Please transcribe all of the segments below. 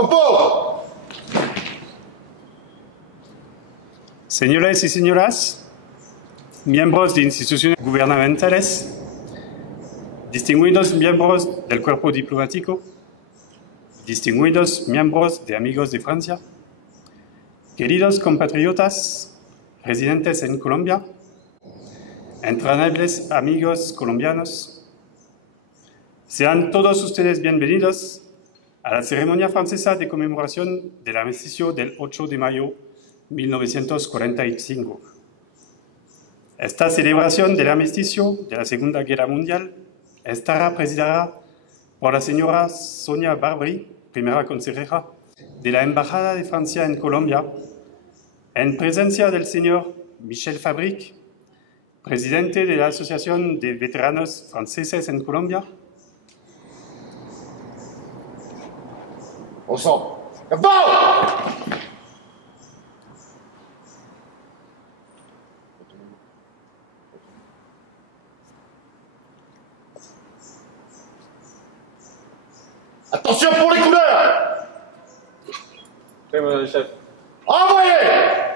Repos! Señores y señoras, miembros de instituciones gubernamentales, distinguidos miembros del cuerpo diplomático, distinguidos miembros de Amigos de Francia, queridos compatriotas residentes en Colombia, entrañables amigos colombianos, sean todos ustedes bienvenidos a la ceremonia francesa de conmemoración del armisticio del 8 de mayo 1945. Esta celebración del armisticio de la Segunda Guerra Mundial estará presidida por la señora Sonia Barbry, primera consejera de la Embajada de Francia en Colombia, en presencia del señor Michel Fabrique, presidente de la Asociación de Veteranos Franceses en Colombia. Ensemble. Repos! Attention pour les couleurs! Oui, monsieur le chef. Envoyez!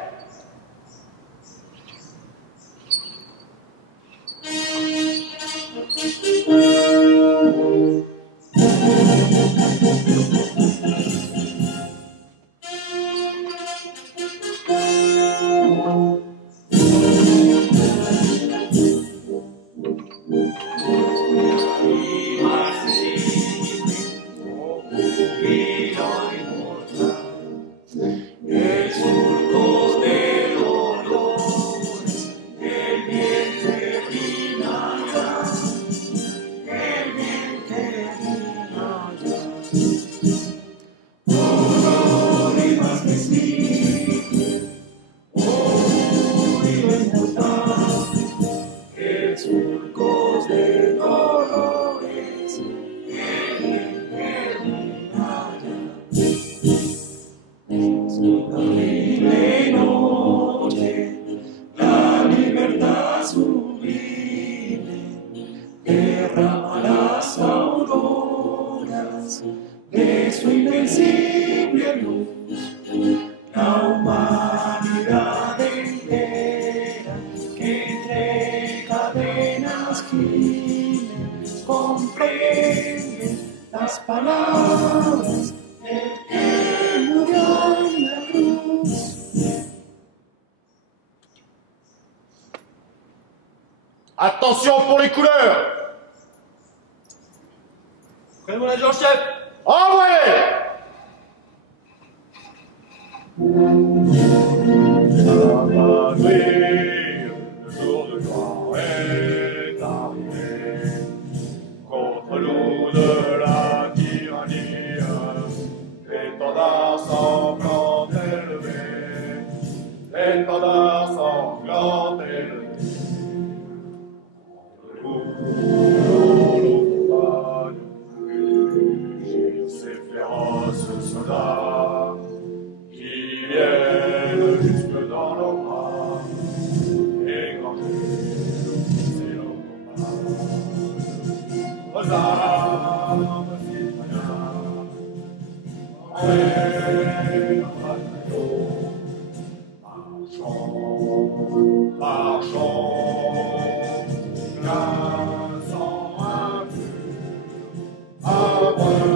De su invencible luz, la humanidad entera que entre cadenas gime, comprende las palabras del que murió en la cruz. Attention pour les couleurs! Prenez mon adjoint chef. Envoyez! La patrie, le jour de gloire est arrivé. Contre nous de la tyrannie, l'étendard sanglant élevé, l'étendard sanglant élevé. Soldats qui viennent jusque dans nos bras, égorger nos combats. Aux armes, citoyens, enlevez nos bataillons, marchons, marchons, glaçant un mur, à breu.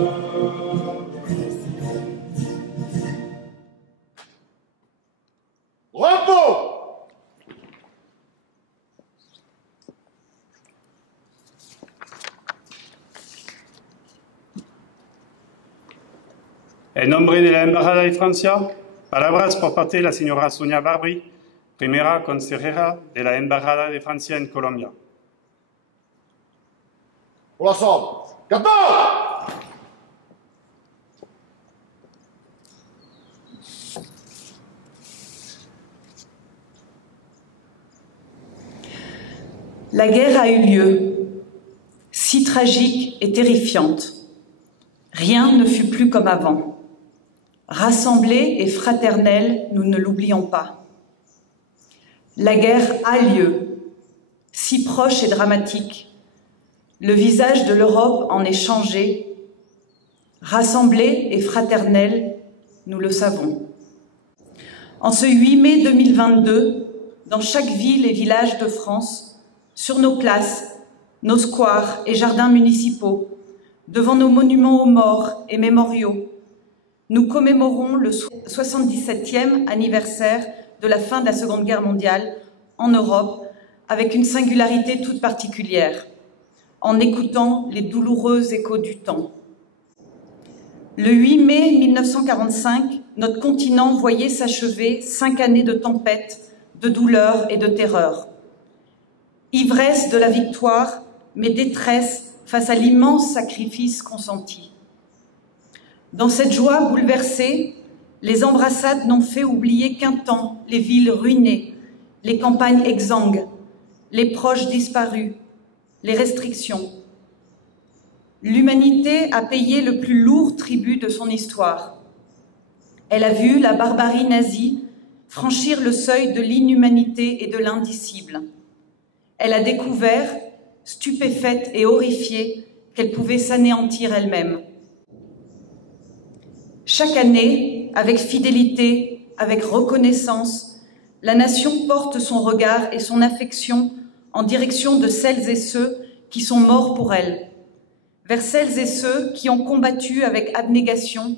Repos! En nombre de la Embajada de Francia, palabras por parte de la señora Sonia Barbry, primera consejera de la Embajada de Francia en Colombia. Pour l'ensemble. Capot! La guerre a eu lieu, si tragique et terrifiante. Rien ne fut plus comme avant. Rassemblés et fraternels, nous ne l'oublions pas. La guerre a lieu, si proche et dramatique. Le visage de l'Europe en est changé. Rassemblés et fraternels, nous le savons. En ce 8 mai 2022, dans chaque ville et village de France, sur nos places, nos squares et jardins municipaux, devant nos monuments aux morts et mémoriaux, nous commémorons le 77e anniversaire de la fin de la Seconde Guerre mondiale en Europe avec une singularité toute particulière, en écoutant les douloureux échos du temps. Le 8 mai 1945, notre continent voyait s'achever 5 années de tempête, de douleur et de terreur. Ivresse de la victoire, mais détresse face à l'immense sacrifice consenti. Dans cette joie bouleversée, les embrassades n'ont fait oublier qu'un temps les villes ruinées, les campagnes exsangues, les proches disparus, les restrictions. L'humanité a payé le plus lourd tribut de son histoire. Elle a vu la barbarie nazie franchir le seuil de l'inhumanité et de l'indicible. Elle a découvert, stupéfaite et horrifiée, qu'elle pouvait s'anéantir elle-même. Chaque année, avec fidélité, avec reconnaissance, la nation porte son regard et son affection en direction de celles et ceux qui sont morts pour elle, vers celles et ceux qui ont combattu avec abnégation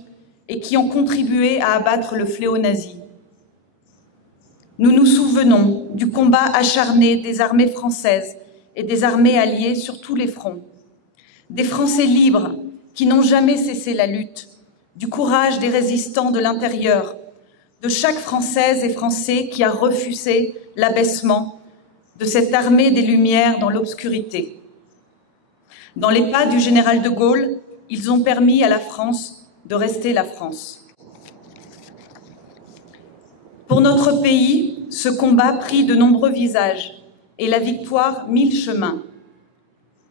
et qui ont contribué à abattre le fléau nazi. Nous nous souvenons du combat acharné des armées françaises et des armées alliées sur tous les fronts, des Français libres qui n'ont jamais cessé la lutte, du courage des résistants de l'intérieur, de chaque Française et Français qui a refusé l'abaissement de cette armée des Lumières dans l'obscurité. Dans les pas du général de Gaulle, ils ont permis à la France de rester la France. Pour notre pays, ce combat prit de nombreux visages et la victoire 1000 chemins.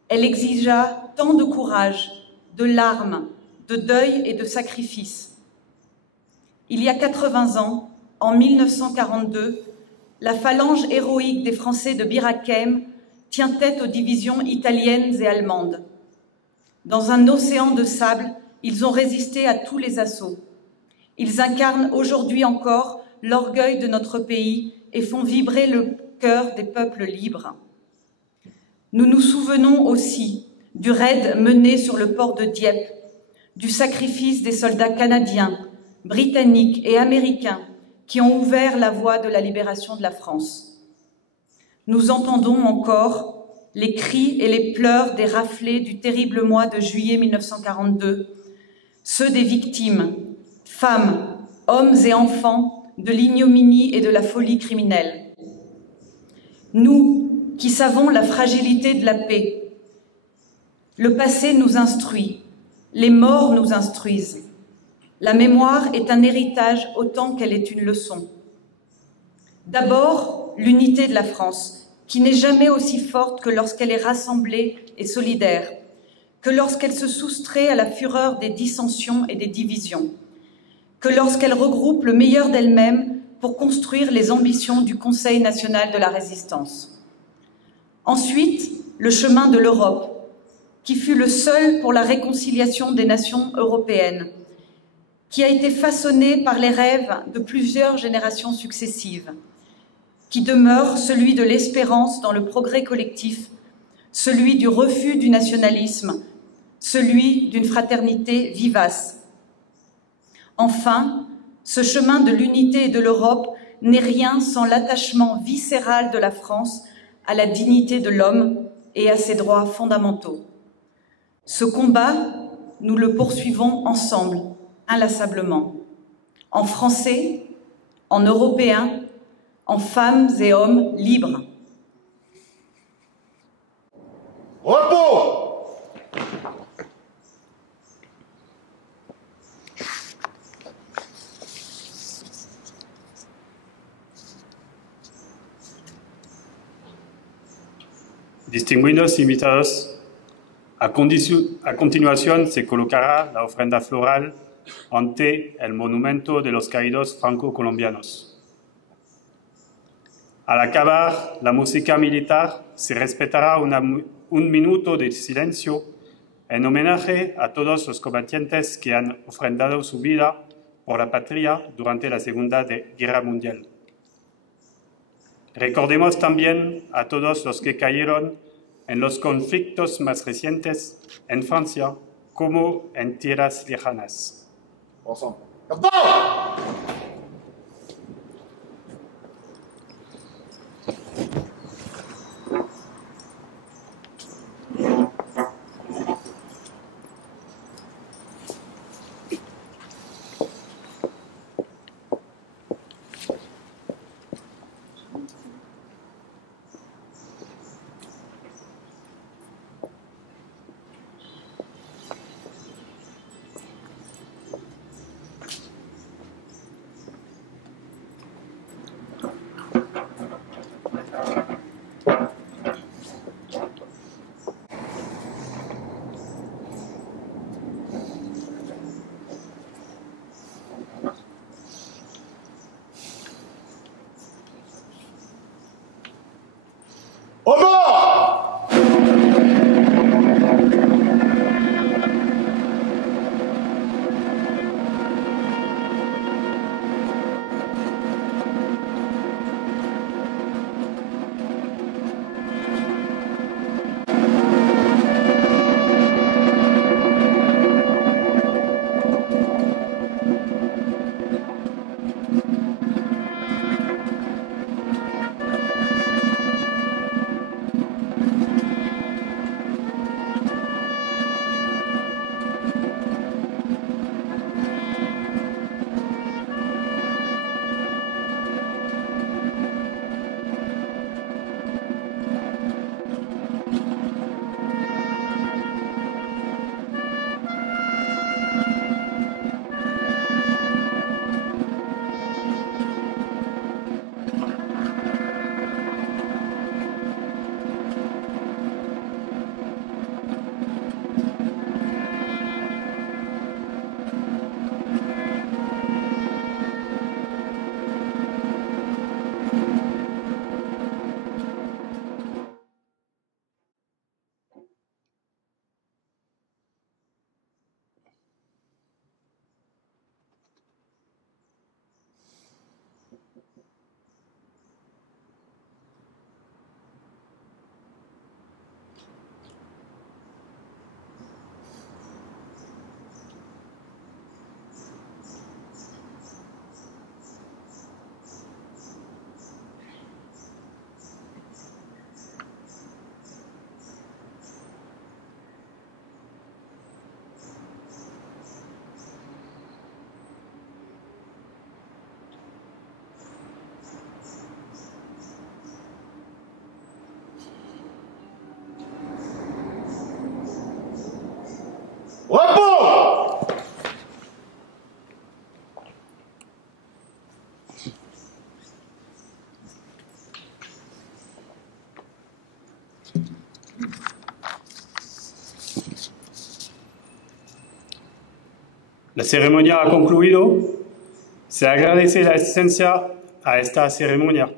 Elle exigea tant de courage, de larmes, de deuil et de sacrifices. Il y a 80 ans, en 1942, la phalange héroïque des Français de Bir Hakeim tient tête aux divisions italiennes et allemandes. Dans un océan de sable, ils ont résisté à tous les assauts. Ils incarnent aujourd'hui encore l'orgueil de notre pays et font vibrer le cœur des peuples libres. Nous nous souvenons aussi du raid mené sur le port de Dieppe, du sacrifice des soldats canadiens, britanniques et américains qui ont ouvert la voie de la libération de la France. Nous entendons encore les cris et les pleurs des raflés du terrible mois de juillet 1942, ceux des victimes, femmes, hommes et enfants, de l'ignominie et de la folie criminelle. Nous, qui savons la fragilité de la paix, le passé nous instruit, les morts nous instruisent. La mémoire est un héritage autant qu'elle est une leçon. D'abord, l'unité de la France, qui n'est jamais aussi forte que lorsqu'elle est rassemblée et solidaire, que lorsqu'elle se soustrait à la fureur des dissensions et des divisions, que lorsqu'elle regroupe le meilleur d'elle-même pour construire les ambitions du Conseil national de la résistance. Ensuite, le chemin de l'Europe, qui fut le seul pour la réconciliation des nations européennes, qui a été façonné par les rêves de plusieurs générations successives, qui demeure celui de l'espérance dans le progrès collectif, celui du refus du nationalisme, celui d'une fraternité vivace. Enfin, ce chemin de l'unité et de l'Europe n'est rien sans l'attachement viscéral de la France à la dignité de l'homme et à ses droits fondamentaux. Ce combat, nous le poursuivons ensemble, inlassablement, en Français, en Européens, en femmes et hommes libres. Repos! Distinguidos invitados, a continuación se colocará la ofrenda floral ante el monumento de los caídos franco-colombianos. Al acabar la música militar, se respetará un minuto de silencio en homenaje a todos los combatientes que han ofrendado su vida por la patria durante la Segunda Guerra Mundial. Recordemos también a todos los que cayeron en los conflictos más recientes en Francia como en tierras lejanas. Ensemble. Captain! Au bord! Repos! La ceremonia ha concluido. Se agradece la asistencia a esta ceremonia.